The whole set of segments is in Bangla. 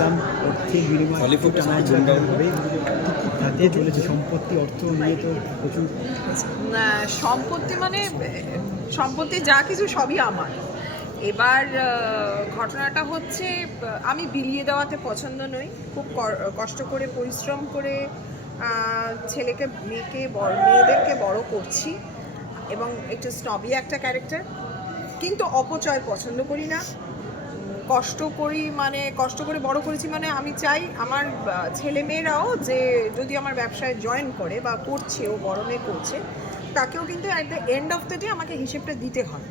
শুনলাম অর্থের বিনিময়ে Hollywood টানা এর ঝাঁটা হবে। হাতে চলেছে সম্পত্তি অর্থ নিয়ে তো প্রচুর। সম্পত্তি মানে সম্পত্তি যা কিছু সবই আমার। এবার ঘটনাটা হচ্ছে আমি বিলিয়ে দেওয়াতে পছন্দ নই। খুব কষ্ট করে পরিশ্রম করে ছেলেকে মেয়েকে বড় মেয়েদেরকে বড় করছি এবং একটু স্নবি একটা ক্যারেক্টার কিন্তু অপচয় পছন্দ করি না। কষ্ট করি মানে কষ্ট করে বড় করেছি মানে আমি চাই আমার ছেলে মেয়েরাও যে যদি আমার ব্যবসায় জয়েন করে বা করছে, ও বড় মেয়ে করছে তাকেও কিন্তু at the end of the day আমাকে হিসেবটা দিতে হয়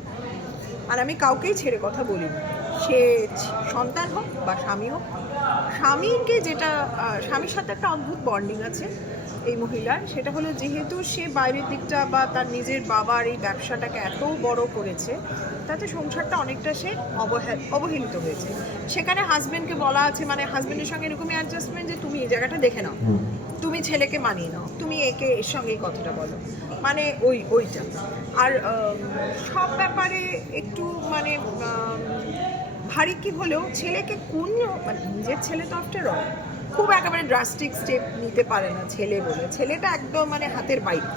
আর আমি কাউকেই ছেড়ে কথা বলি না সে সন্তান হোক বা স্বামী হোক স্বামীকে যেটা স্বামীর সাথে একটা অদ্ভুত বন্ডিং আছে এই মহিলার। সেটা হলো যেহেতু সে বাইরের দিকটা বা তার নিজের বাবার এই ব্যবসাটাকে এত বড় করেছে তাতে সংসারটা অনেকটা সে অবহে- অবহেলিত হয়েছে। সেখানে হাজব্যান্ডকে বলা আছে মানে হাজব্যান্ডের সঙ্গে এরকমই অ্যাডজাস্টমেন্ট যে তুমি এই জায়গাটা দেখে নাও তুমি ছেলেকে মানিয়ে নাও তুমি একে এর সঙ্গে এই কথাটা বলো। মানে ওই ওইটা। আর সব ব্যাপারে একটু মানে ভারী কি হলেও ছেলেকে কোন মানে নিজের ছেলে তো আফটার অল খুব একেবারে ড্রাস্টিক স্টেপ নিতে পারে না ছেলে বলে। ছেলেটা একদম মানে হাতের বাইরে।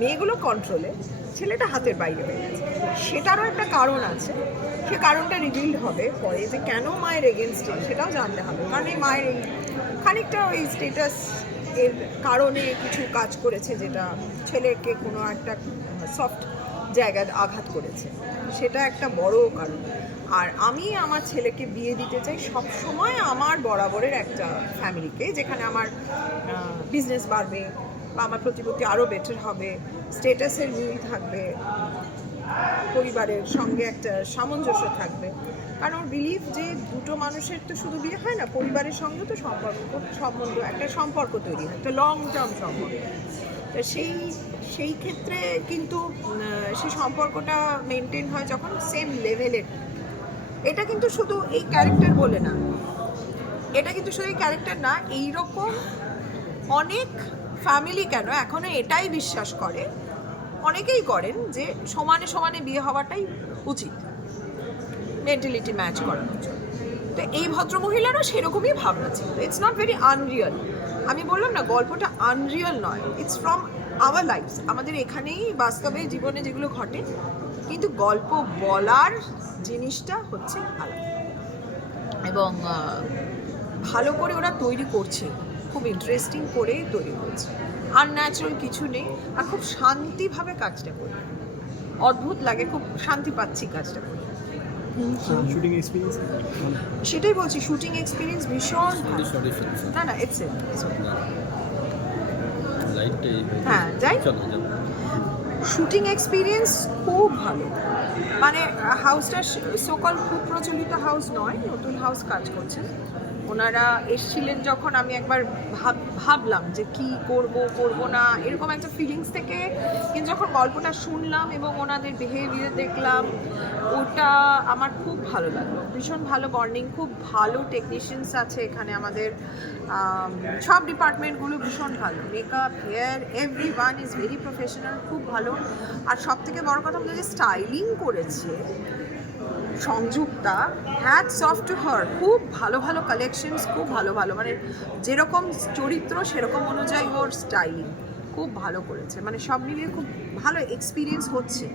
মেয়েগুলো কন্ট্রোলে ছেলেটা হাতের বাইরে হয়ে গেছে। সেটারও একটা কারণ আছে। সে কারণটা রিভিল্ড হবে পরে যে কেন মায়ের এগেনস্টে সেটাও জানতে হবে। কারণ এই মায়ের এই খানিকটা ওই স্টেটাস এর কারণে কিছু কাজ করেছে যেটা ছেলেকে কোনো একটা সফট জায়গায় আঘাত করেছে। সেটা একটা বড় কারণ। আর আমি আমার ছেলেকে বিয়ে দিতে চাই সব সময় আমার বরাবরের একটা ফ্যামিলিকে, যেখানে আমার বিজনেস বাড়বে বা আমার প্রতিপত্তি আরও বেটার হবে স্টেটাসের মিল থাকবে, পরিবারের সঙ্গে একটা সামঞ্জস্য থাকবে। কারণ বিলিভ যে দুটো মানুষের তো শুধু বিয়ে হয় না, পরিবারের সঙ্গে তো সম্পর্ক সম্বন্ধ একটা সম্পর্ক তৈরি হয়, একটা লং টার্ম সম্পর্ক। তো সেই সেই ক্ষেত্রে কিন্তু সেই সম্পর্কটা মেনটেন হয় যখন সেম লেভেলের এটা কিন্তু শুধু এই ক্যারেক্টার বলে না। এটা কিন্তু শুধু এই ক্যারেক্টার না, এইরকম অনেক ফ্যামিলি কেন এখনও এটাই বিশ্বাস করে, অনেকেই করেন যে সমানে সমানে বিয়ে হওয়াটাই উচিত মেন্টালিটি ম্যাচ করানোর জন্য। তো এই ভদ্রমহিলারও সেরকমই ভাবনা ছিল। ইটস নট ভেরি আনরিয়াল আমি বললাম না, গল্পটা আনরিয়াল নয়। ইটস ফ্রম আওয়ার লাইফ আমাদের এখানেই বাস্তবে জীবনে যেগুলো ঘটে কিন্তু গল্প বলার জিনিসটা হচ্ছে আলাদা। এবং ভালো করে ওরা তৈরি করছে খুব ইন্টারেস্টিং করে তৈরি করছে। আনন্যাচারাল কিছু নেই আর খুব শান্তিভাবে কাজটা করি। অদ্ভুত লাগে খুব শান্তি পাচ্ছি কাজটা করে। শুটিং এক্সপিরিয়েন্স সেটাই বলছি শুটিং এক্সপিরিয়েন্স ভীষণ ভালো। না না ইটস হ্যাঁ, যাই? শুটিং এক্সপিরিয়েন্স খুব ভালো। মানে হাউসটা সকল খুব প্রচলিত হাউস নয়, নতুন হাউস কাজ করছে। ওনারা এসছিলেন যখন আমি একবার ভাব, ভাবলাম যে কি করব করব না, এরকম একটা ফিলিংস থেকে কিন্তু যখন গল্পটা শুনলাম এবং ওনাদের বিহেভিয়ার দেখলাম, ওটা আমার খুব ভালো লাগল। ভীষণ ভালো বন্ডিং খুব ভালো টেকনিশিয়ানস আছে এখানে আমাদের। সব ডিপার্টমেন্টগুলো ভীষণ ভালো। Makeup hair everyone is very professional খুব ভালো। আর সব থেকে বড় কথা হলো যে স্টাইলিং করেছে Sanjukta hats off to her খুব ভালো ভালো কালেকশনস খুব ভালো ভালো। মানে যেরকম চরিত্র, সেরকম অনুযায়ী ওর স্টাইলিং খুব ভালো করেছে। মানে সব মিলিয়ে খুব ভালো এক্সপিরিয়েন্স হচ্ছে।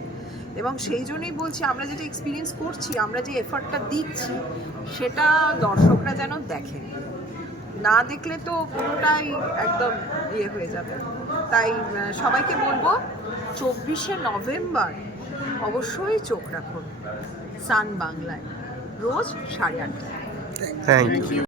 এবং সেই জন্যই বলছি, আমরা যেটা এক্সপিরিয়েন্স করছি, আমরা যে এফার্টটা দিচ্ছি, সেটা দর্শকরা যেন দেখেন। না দেখলে তো পুরোটাই একদম ইয়ে হয়ে যাবে। তাই সবাইকে বলব, চব্বিশে নভেম্বর অবশ্যই চোখ রাখুন। সান বাংলায়। রোজ সাড়ে আটটায়। Thank you